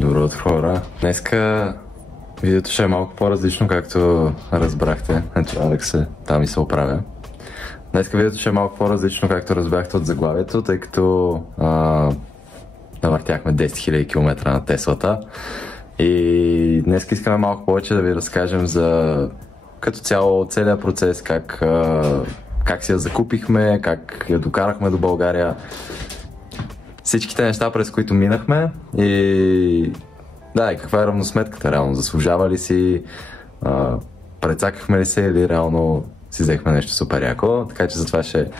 Добро утро, хора. Днеска видеото ще е малко по-различно, както разбрахте. Ето, Алекс е там и се оправя. Днеска видеото ще е малко по-различно, както разбрахте от заглавието, тъй като навъртяхме 10 000 км на Теслата. И днес искаме малко повече да ви разкажем за като цяло целият процес, как си я закупихме, как я докарахме до България. Всичките неща, през които минахме и да, и каква е равносметката реално, заслужава ли си, прецакахме ли се или реално си взехме нещо супер яко, така че затова ще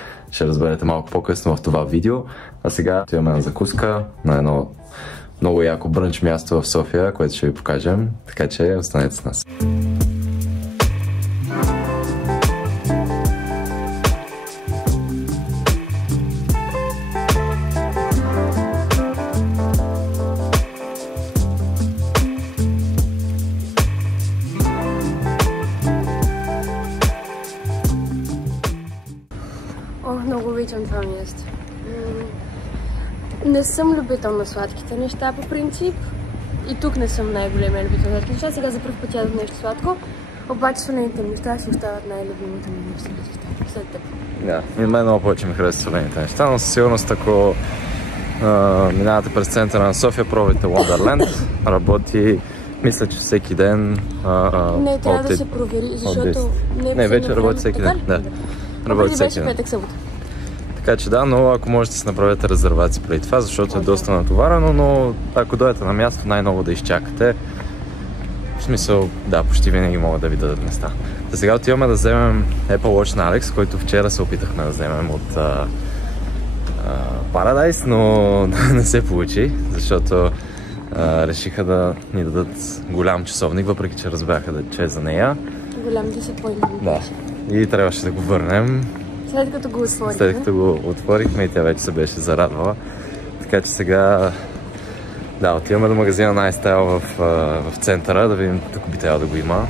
разберете малко по-късно в това видео. А сега отиваме на закуска на едно много яко брънч място в София, което ще ви покажем, така че останете с нас. Много обичам това място. Не съм любител на сладките неща по принцип. И тук не съм най-големия любител на сладките неща. Сега за първ път ядам нещо сладко. Обаче солените неща си остават най-любимите ми в неща. След теб. Да, и мен много повече ми харесва солените неща, но със сигурност ако минавате през центъра на София, пробвайте Wonderland. Работи, мисля, че всеки ден. Не, трябва да се провери, защото не вече работи всеки ден. Да. Работи всеки ден. Петък, събота. Така че да, но ако можете да си направите резервация преди това, защото е доста натоварено, но ако дойдете на място, най-ново да изчакате. В смисъл, да, почти винаги могат да ви дадат места. За сега отиваме да вземем Apple Watch на Алекс, който вчера се опитахме да вземем от Paradise, но не се получи, защото решиха да ни дадат голям часовник, въпреки че разбраха че е за нея. Голям disappointment. Да, и трябваше да го върнем. След като го отворихме. След като го отворихме и тя вече се беше зарадвала. Така че сега да, отиваме до магазина на iStyle в центъра, да видим тук би трябвало да го има.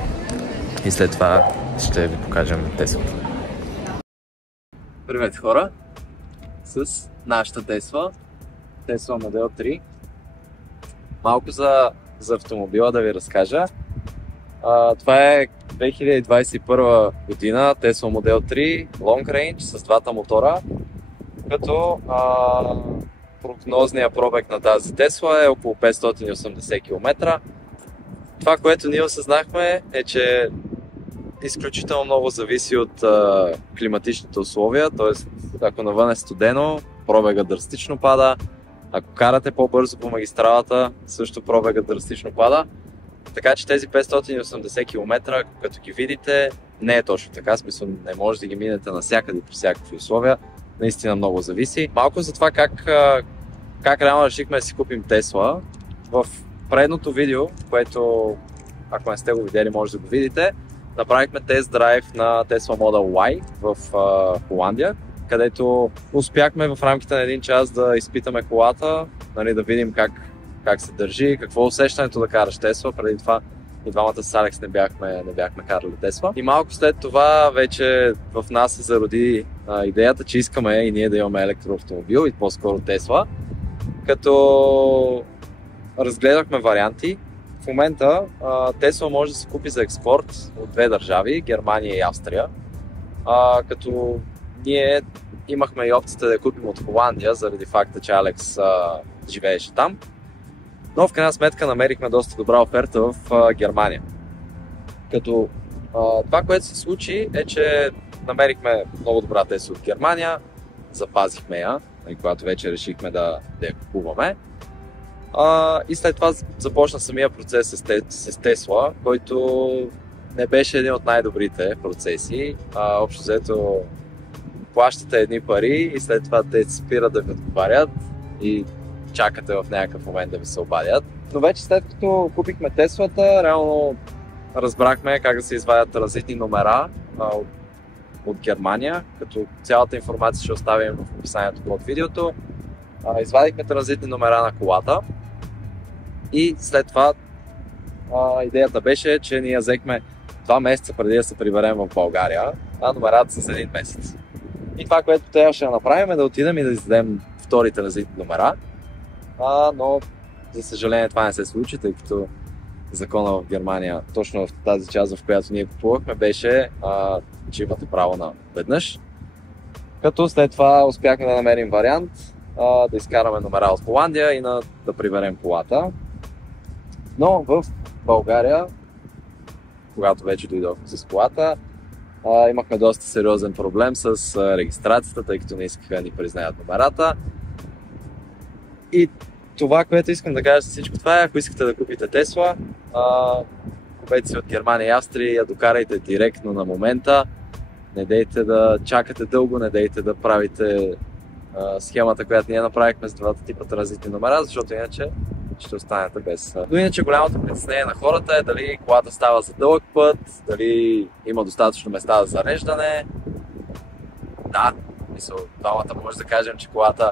И след това ще ви покажем Теслата. Привет, хора! С нашата Тесла. Тесла модел 3. Малко за автомобила да ви разкажа. Това е 2021 година, Tesla Model 3 Long Range с двата мотора, като прогнозният пробег на тази Тесла е около 580 км. Това, което ние осъзнахме е, че изключително много зависи от климатичните условия, т.е. ако навън е студено, пробега драстично пада, ако карате по-бързо по магистралата, също пробега драстично пада. Така че тези 580 км, като ги видите, не е точно така, смисъл не може да ги минете навсякъде при всякакви условия, наистина много зависи. Малко за това как реално решихме да си купим Тесла. В предното видео, което ако не сте го видели, може да го видите, направихме тест драйв на Tesla Model Y в Холандия, където успяхме в рамките на един час да изпитаме колата, нали, да видим как се държи, какво е усещането да караш Тесла. Преди това и двамата с Алекс не бяхме карали Тесла. И малко след това вече в нас се зароди идеята, че искаме и ние да имаме електроавтомобил и по-скоро Тесла. Като разгледахме варианти, в момента Тесла може да се купи за експорт от две държави, Германия и Австрия. Като ние имахме и опцията да я купим от Холандия, заради факта, че Алекс живееше там. Но в крайна сметка намерихме доста добра оферта в Германия. Като това, което се случи е, че намерихме много добра Тесла от Германия, запазихме я, когато вече решихме да я купуваме. И след това започна самия процес с Тесла, който не беше един от най-добрите процеси. Общо взето плащате едни пари и след това те спират да ви отговарят и чакате в някакъв момент да ви се обадят. Но вече след като купихме Теслата, реално разбрахме как да се извадят транзитни номера от Германия, като цялата информация ще оставим в описанието под видеото. Извадихме транзитни номера на колата и след това идеята беше, че ние взехме 2 месеца преди да се приберем в България, а номерата са с 1 месец. И това, което трябваше да направим, е да отидем и да издадем вторите транзитни номера. Но За съжаление това не се случи, тъй като закона в Германия, точно в тази част, в която ние купувахме, беше, че имате право на веднъж. Като след това успяхме да намерим вариант да изкараме номера от Холандия и да приберем колата. Но в България, когато вече дойдохме с колата, имахме доста сериозен проблем с регистрацията, тъй като не искаха да ни признаят номерата. И това, което искам да кажа с всичко това е, ако искате да купите Тесла, купете си от Германия и Австрия, я докарайте директно на момента. Не дейте да чакате дълго, не дейте да правите схемата, която ние направихме с двата типа транзитни номера, защото иначе ще останете без. Но иначе голямото притеснение на хората е дали колата става за дълъг път, дали има достатъчно места за зареждане. Да, двамата може да кажем, че колата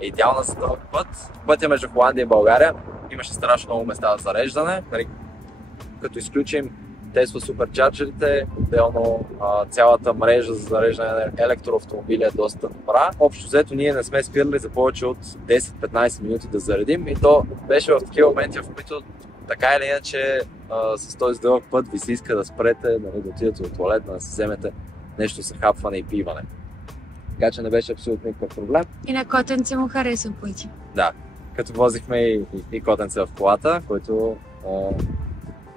е идеална за дълъг път. Пътя между Холандия и България имаше страшно много места за зареждане. Като изключим Tesla суперчарджерите, отделно цялата мрежа за зареждане на електроавтомобили е доста добра. Общо взето ние не сме спирали за повече от 10-15 минути да заредим и то беше в такива моменти, в които така или иначе с този дълъг път ви се иска да спрете, да отидете от туалет, да си вземете нещо за хапване и пиване. Така че не беше абсолютно никакъв проблем. И на котенце му хареса пътя. Да, като возихме и котенце в колата, който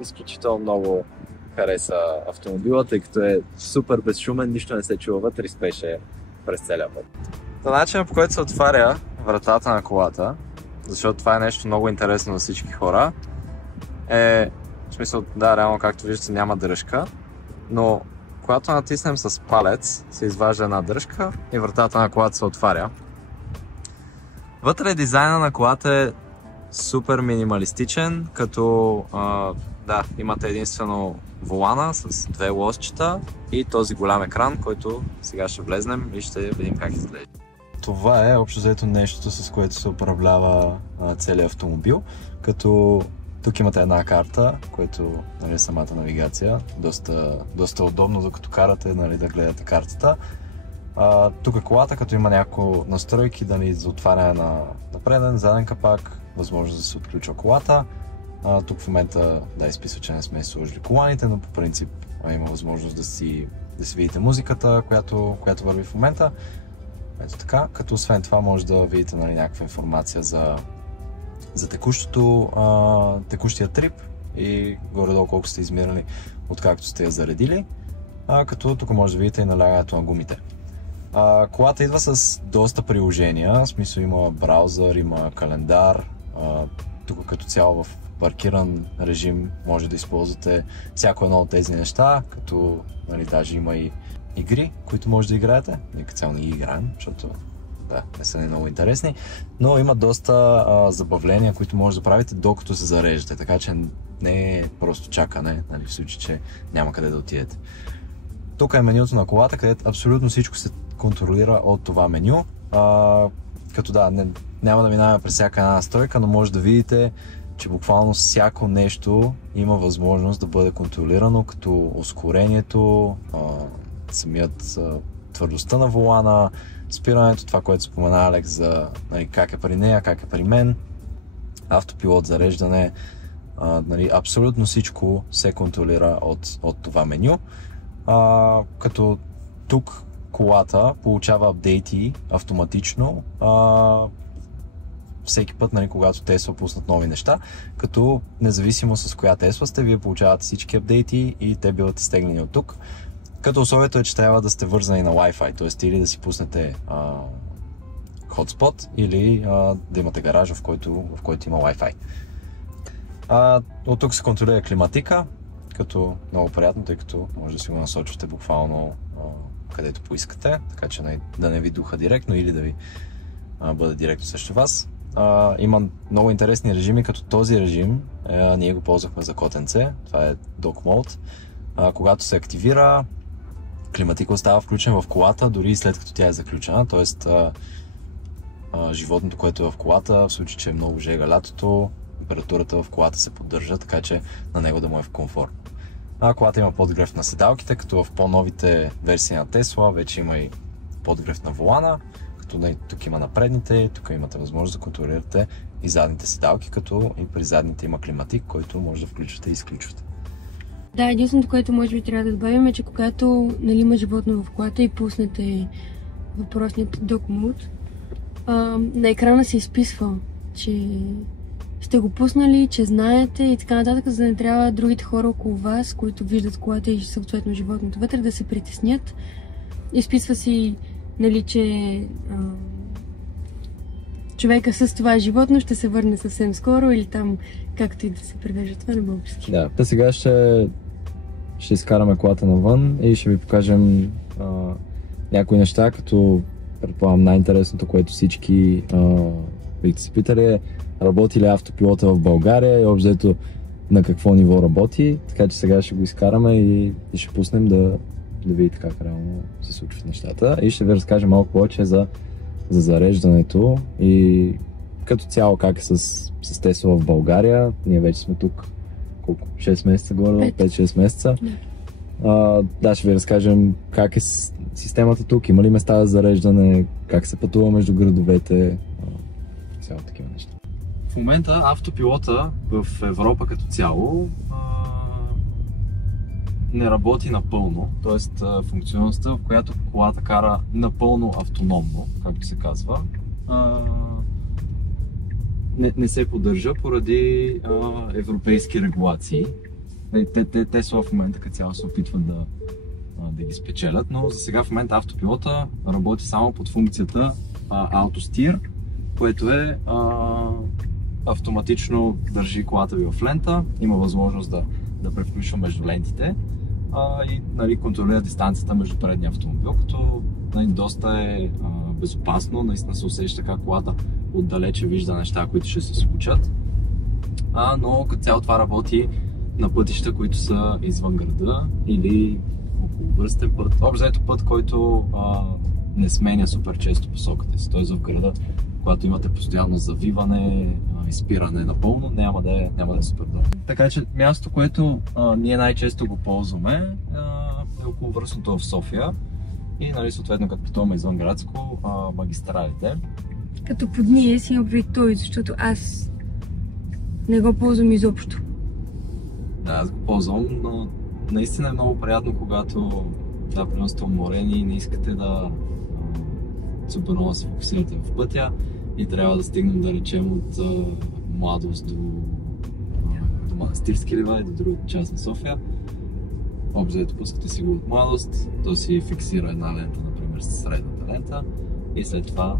изключително много хареса автомобила, тъй като е супер безшумен, нищо не се чува вътре и спеше през целия път. Начинът, по който се отваря вратата на колата, защото това е нещо много интересно на всички хора, в смисъл, да, реално както виждате няма дръжка, но когато натиснем с палец, се изважда една дръжка и вратата на колата се отваря. Вътре дизайна на колата е супер минималистичен, като имате единствено волана с две лосчета и този голям екран, който сега ще влезнем и ще видим как изглежда. Това е общо взето нещо, с което се управлява целият автомобил, като тук имате една карта, което е самата навигация, доста удобно докато карате да гледате картата. Тук е колата, като има няколко настройки за отваряне на преден, заден капак, възможност да се отключва колата. Тук в момента изписва, че не сме сложили коланите, но по принцип има възможност да си видите музиката, която върви в момента. Ето така, като освен това може да видите някаква информация за текущия трип и горе-долу колко сте измирали откакто сте я заредили, като тук може да видите и налягането на гумите. Колата идва с доста приложения, в смисъл има браузър, има календар, тук като цяло в паркиран режим може да използвате всяко едно от тези неща, като даже има и игри, които може да играете. Ние като цяло не ги играем, защото не са много интересни, но има доста забавления, които може да правите докато се зареждате, така че не е просто чакане, в случай, че няма къде да отидете. Тук е менюто на колата, където абсолютно всичко се контролира от това меню, като няма да минаваме през всяка една настройка, но може да видите, че буквално всяко нещо има възможност да бъде контролирано, като ускорението, самият твърдостта на волана, спирането, това, което спомена Алекс за как е при нея, как е при мен, автопилот, зареждане, абсолютно всичко се контролира от това меню. Като тук колата получава апдейти автоматично всеки път, когато Tesla пуснат нови неща, като независимо с коя Tesla сте, вие получавате всички апдейти и те биват изтеглени от тук. Като условието е, че трябва да сте вързани на Wi-Fi, т.е. или да си пуснете хотспот, или да имате гараж, в който има Wi-Fi. От тук се контролира климатика, като много приятно, тъй като може да си го насочвате буквално където поискате, така че да не ви духа директно или да ви бъде директно срещу вас. Има много интересни режими, като този режим, ние го ползвахме за котенце, това е Dog Mode. Когато се активира, климатика остава включен в колата, дори и след като тя е заключена, т.е. животното, което е в колата, в случай, че е много жега лятото, температурата в колата се поддържа, така че на него да му е в комфортно. Колата има подгрев на седалките, като в по-новите версии на Tesla вече има и подгрев на волана, като тук има на предните, тук имате възможност да контролирате и задните седалки, като и при задните има климатик, който може да включвате и изключвате. Да, единственото, което може би трябва да добавим е, че когато има животно в колата и пуснете въпросният Dog Mode, на екрана се изписва, че сте го пуснали, че знаете и така нататък, за да не трябва другите хора около вас, които виждат колата и съответно животното вътре, да се притеснят. Изписва си, че човека с това животно ще се върне съвсем скоро или там както и да се превежда това на български. Да, сега ще изкараме колата навън и ще ви покажем някои неща, като предполагам най-интересното, което всички бихте се питали е работи ли автопилота в България и общо на какво ниво работи, така че сега ще го изкараме и ще пуснем да видите как реално се случват нещата и ще ви разкажем малко повече за зареждането и като цяло как е с Тесла в България. Ние вече сме тук колко? 6 месеца горе? 5-6 месеца. Да, ще ви разкажем как е системата тук, има ли места за зареждане, как се пътува между градовете, цяло такива неща. В момента автопилота в Европа като цяло не работи напълно, т.е. функционалността, в която колата кара напълно автономно, както се казва, не се поддържа поради европейски регулации. Тесла в момента като цяло се опитват да ги спечелят, но за сега в момента автопилота работи само под функцията AutoSteer, което е автоматично държи колата ви в лента, има възможност да превключва между лентите и контролира дистанцията между предния автомобил, като доста е безопасно, наистина се усеща как колата отдалече вижда неща, които ще се случат, но като цяло това работи на пътища, които са извън града или околовръстен път, общо път, който не сменя супер често посоката си, т.е. в града, когато имате постоянно завиване и спиране напълно, няма да е супер добре. Така че място, което ние най-често го ползваме е околовръстното в София и съответно като пътуваме извънградско магистралите. Като под ние си има преди той, защото аз не го ползвам изобщо. Да, аз го ползвам, но наистина е много приятно, когато примерно сте уморени и не искате да супер много се фокусирате в пътя и трябва да стигнем, да речем, от Младост до Манастирски ливади, до другата част на София. Общо пускате си го от Младост, то си фиксира една лента, например с средната лента и след това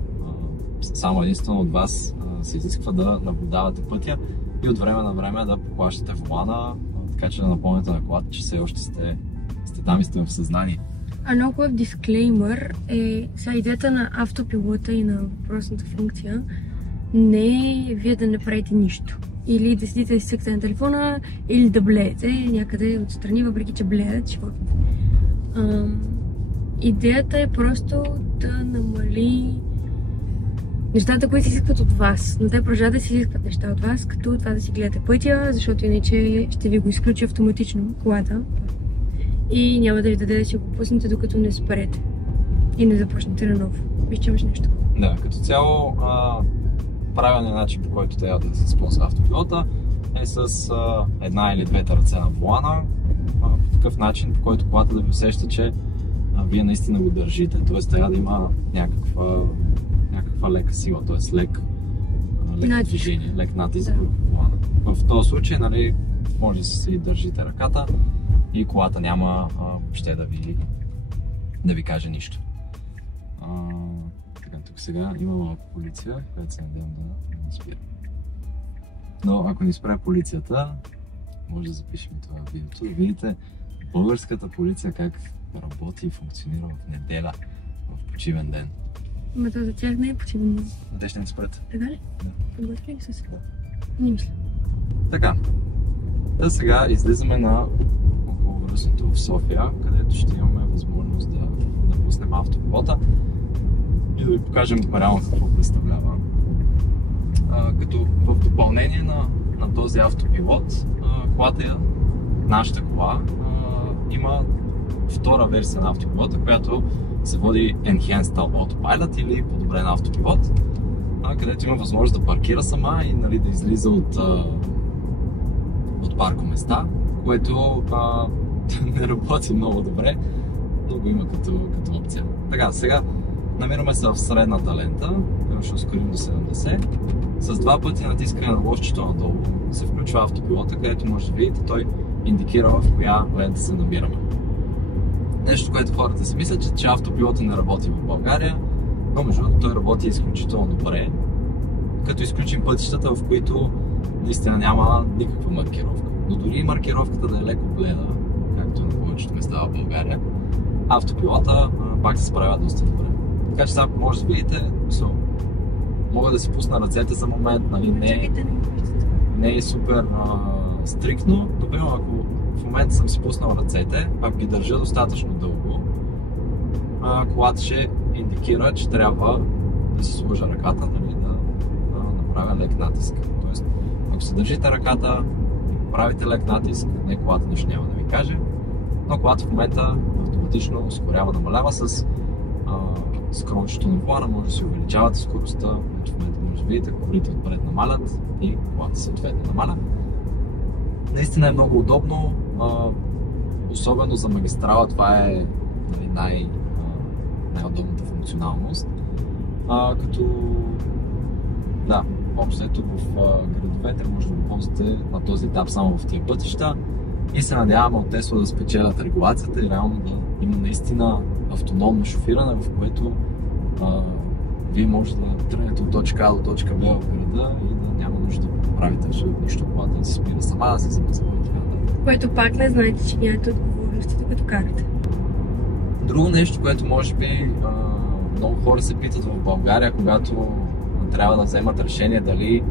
само единствено от вас се изисква да наблюдавате пътя и от време на време да поклащате волана, така че да напомняте на колата, че все още сте там и сте в съзнание. Много хубав дисклеймър е идеята на автопилота и на въпросната функция не е вие да не правите нищо. Или да седите да си цъкате на телефона, или да блеете някъде отстрани, въпреки че блеят животните. Идеята е просто да намали нещата, които се изискват от вас, но те продължават да си изискват неща от вас, като това да си гледате пътя, защото иначе ще ви го изключи автоматично колата и няма да ви даде да си го пуснете, докато не спрете и не започнете наново. Виж, имаш нещо. Да, като цяло правилният начин, по който трябва да се използва автопилота е с една или двете ръце на волана, по такъв начин, по който колата да ви усеща, че вие наистина го държите, т.е. трябва да има някаква лека сила, т.е. леко движение, лек натиск върху волана. В този случай, може да си държите ръката и колата няма въобще да ви каже нищо. Тук сега има малко полиция, която се надявам да не спира. Но ако ни спре полицията, може да запишем и това видеото. Видите българската полиция как работи и функционира в неделя, в почивен ден. Ама това за тях не е почивен ден. Те ще ни спрат. Така ли? Да. Подготвили ли са се? Не мисля. Така. Сега излизаме на околовръстното в София, където ще имаме възможност да пуснем автопилота и да ви покажем реално какво представлява. Като в допълнение на този автопилот, нашата кола има втора версия на автопилота, която се води Enhanced Autopilot или подобрен автопилот. където има възможност да паркира сама и нали, да излиза от паркоместа, което не работи много добре, но го има като опция. Така, сега намираме се в средната лента, ще ускорим до 70. С два пъти натискане на лошчето надолу се включва автопилота, където може да видите, той индикира в коя лента се намираме. Нещо, което хората си мислят, че автопилота не работи в България, но между другото той работи изключително добре, като изключим пътищата, в които наистина няма никаква маркировка. Но дори маркировката да е леко бледа, както на повечето места в България, автопилота пак се справя доста добре. Така че сега може да видите, мога да си пусна ръцете за момент, нали, не е супер стриктно, но примерно ако в момента съм си пуснал ръцете, пак ги държа достатъчно дълго, колата ще индикира, че трябва да си сложа ръката, нали, да направя лек натиск. Тоест, ако се държите ръката, правите лек натиск, не колата нищо няма да ви каже, но колата в момента автоматично ускорява, намалява с скрончето на плана, може да си увеличавате скоростта, в момента може да видите, колите отпред намалят и колата съответно намаля. Наистина е много удобно, особено за магистрала, това е нали, най-удобната функционалност. Като да, общо в градовете може да го ползвате на този етап само в тия пътища и се надяваме от Tesla да спечелят регулацията и реално да има наистина автономно шофиране, в което вие може да тръгнете от точка А до точка Б в града и да няма нужда да правите нищо, колата да се спира сама, да се замъзва и така нататък. Което пак не знаете, че нямате отговорности, докато карате. Друго нещо, което може би много хора се питат в България, когато трябва да вземат решение дали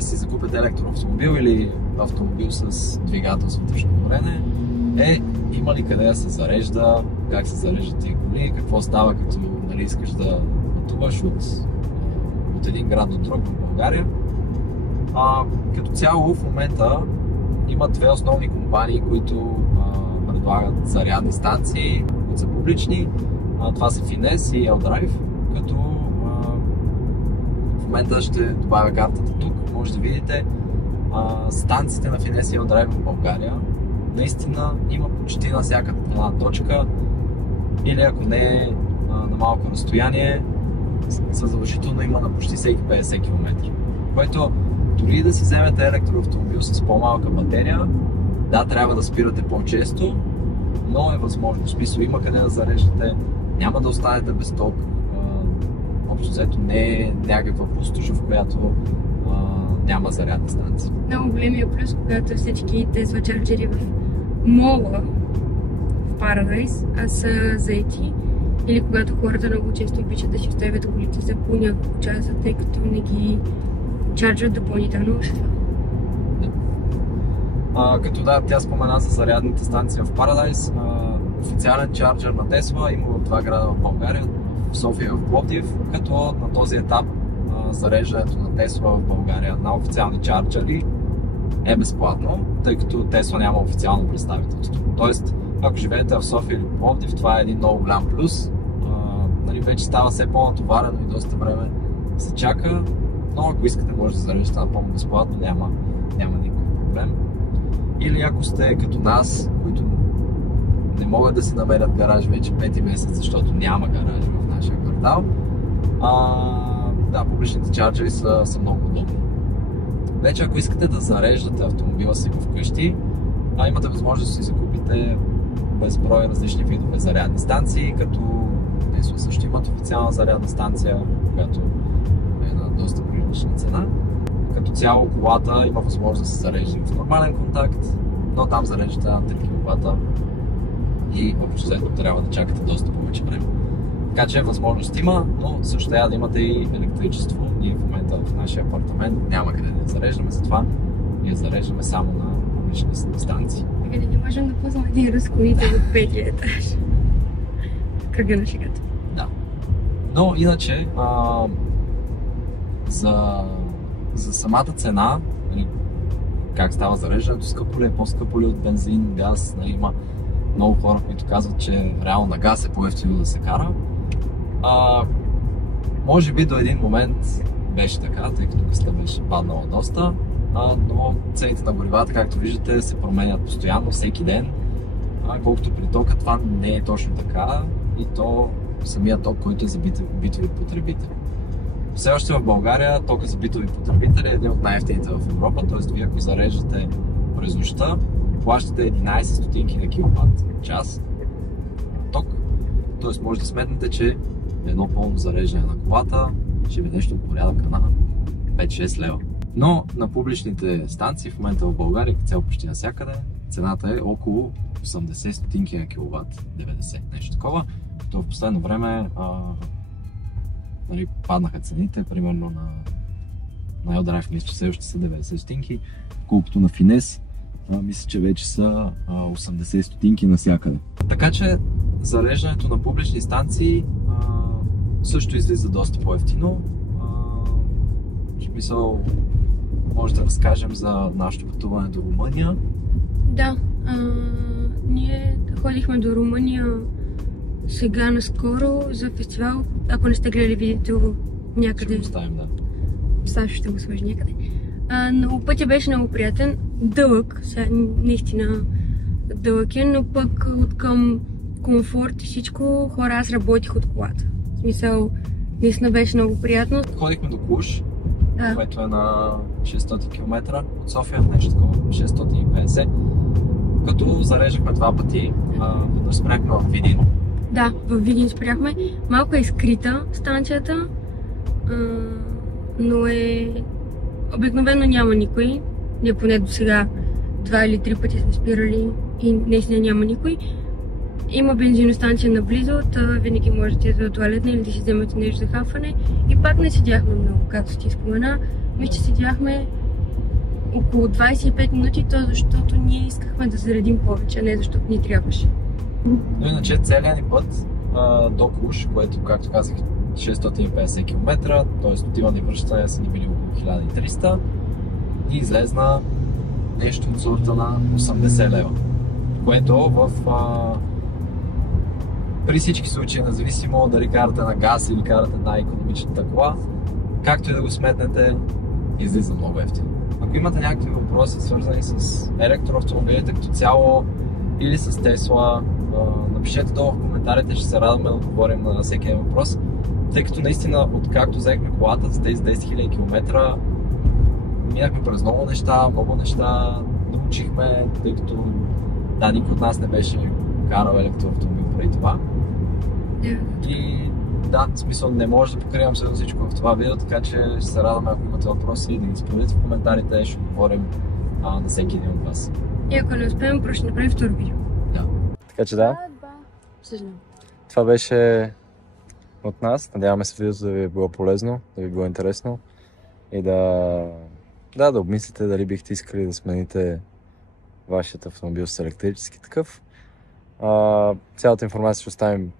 си закупят електроавтомобил или автомобил с двигател с вътрешно горене, има ли къде да се зарежда, как се зареждат тия коли, какво става като нали, искаш да пътуваш от един град до друг в България. Като цяло в момента има две основни компании, които предлагат зарядни станции, които са публични. Това са Finesse и L-Drive, като в момента ще добавя картата тук. Може да видите станциите на Finesse и L-Drive в България. Наистина има почти на всяка една точка или ако не е на малко разстояние, задължително има на почти всеки 50 км. Което дори да си вземете електроавтомобил с по-малка батерия, да, трябва да спирате по-често, но е възможно. В смисъл има къде да зареждате, няма да останете без ток. Общо взето не е някаква пустош, в която няма зарядна станция. Много големия плюс, когато всички Tesla чарджери в мола, в Paradise, са заети, или когато хората много често обичат да си оставят колите за по няколко часа, тъй като не ги чарджат допълнително още това. Като да, тя спомена за зарядните станции в Paradise, официален чарджер на Tesla има в два града в България, в София и в Пловдив, като на този етап зареждането на Tesla в България на официални чарджери е безплатно, тъй като Tesla няма официално представителство. Тоест, ако живеете в София или Пловдив, това е един много голям плюс. Нали, вече става все по-натоварено и доста време се чака, но ако искате може да зареждате напълно безплатно, няма никакъв проблем. Или ако сте като нас, които не могат да си намерят гараж вече 5 месец, защото няма гараж в нашия квартал, да, публичните чарджери са много удобни. Вече ако искате да зареждате автомобила си вкъщи, имате възможност да си закупите безброй различни видове зарядни станции, като Tesla също имат официална зарядна станция, която е на доста прилична цена. Като цяло колата има възможност да се зарежда в нормален контакт, но там зареждате на 3 кВт и общо взето трябва да чакате доста повече време. Така че възможност има, но също трябва да имате и електричество. Ние в момента в нашия апартамент няма къде да я зареждаме, затова ние зареждаме само на публични станции. Така да не можем да ползваме един разкоите от 5-я етаж. Кръга на шегата. Да. Но иначе, за самата цена, как става зареждането, скъпо ли е, по-скъпо ли от бензин, газ, има много хора, които казват, че реално на газ е по-евтино да се кара. Може би до един момент беше така, тъй като къста беше паднала доста, но цените на горивата, както виждате, се променят постоянно, всеки ден. Колкото при тока, това не е точно така и то самия ток, който е за битови потребители. Все още в България тока за битови потребители е един от най-евтините в Европа, т.е. вие ако зареждате през нощта, плащате 11 стотинки на киловатт час ток. Т.е. може да сметнете, че едно пълно зареждане на колата ще ви нещо от порядъка на 5-6 лева. Но на публичните станции в момента в България, като цяло почти навсякъде, цената е около 80 стотинки на киловатт, 90, нещо такова. То в последно време паднаха цените, примерно на Елдрайв мисля, че все още са 90 стотинки, колкото на Финес мисля, че вече са 80 стотинки навсякъде. Така че зареждането на публични станции също излиза доста по-евтино. В смисъл, може да разкажем за нашето пътуване до Румъния. Да, ние ходихме до Румъния сега наскоро за фестивал. Ако не сте гледали видеото някъде. Ще го оставим, да. Сашо ще го сложи някъде. Но пътя беше много приятен, дълъг, сега наистина дълъг е, но пък от към комфорт и всичко, хора, аз работих от колата. В смисъл, наистина беше много приятно. Ходихме до Клуж, което е на 600 км от София, нещо такова, 650, като зареждахме два пъти. Веднъж спряхме в Видин. Да, в Видин спряхме. Малко е скрита станцията, но обикновено няма никой. Ние поне до сега 2 или 3 пъти сме спирали и наистина няма никой. Има бензиностанция наблизо, винаги можете да отидете до туалетна или да си вземете нещо за хапване. И пак не седяхме много, както ти спомена. Мисля, че седяхме около 25 минути, защото ние искахме да заредим повече, не защото ни трябваше. Но иначе целият ни път до Клуж, което, както казах, 650 км, т.е. отиване и връщане са ни били около 1300 и излезна нещо от сорта на 80 лева, което при всички случаи, независимо дали карате на газ или карате на икономичната кола, както и да го сметнете, излиза много евтино. Ако имате някакви въпроси, свързани с електроавтомобилите като цяло или с Тесла, напишете долу в коментарите, ще се радваме да отговорим на всеки един въпрос. Тъй като наистина, откакто взехме колата за тези 10 000 км, минахме през много неща, научихме, тъй като никой от нас не беше карал електроавтомобил преди това. И в смисъл не може да покривам абсолютно всичко в това видео, така че ще се радваме, ако имате въпроси, да ги споделите в коментарите, ще говорим на всеки един от вас. И ако не успеем, просто ще направим второ видео. Да. Така че да. Съжалявам. Това беше от нас. Надяваме се видеото да ви е било полезно, да ви е било интересно и да обмислите дали бихте искали да смените вашият автомобил с електрически такъв. Цялата информация ще оставим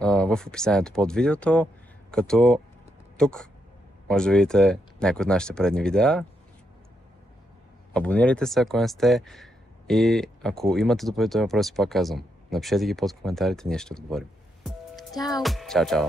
в описанието под видеото, като тук може да видите някои от нашите предни видеа. Абонирайте се, ако не сте, и ако имате допълнителни въпроси, пак казвам, напишете ги под коментарите, ние ще отговорим. Чао! Чао, чао!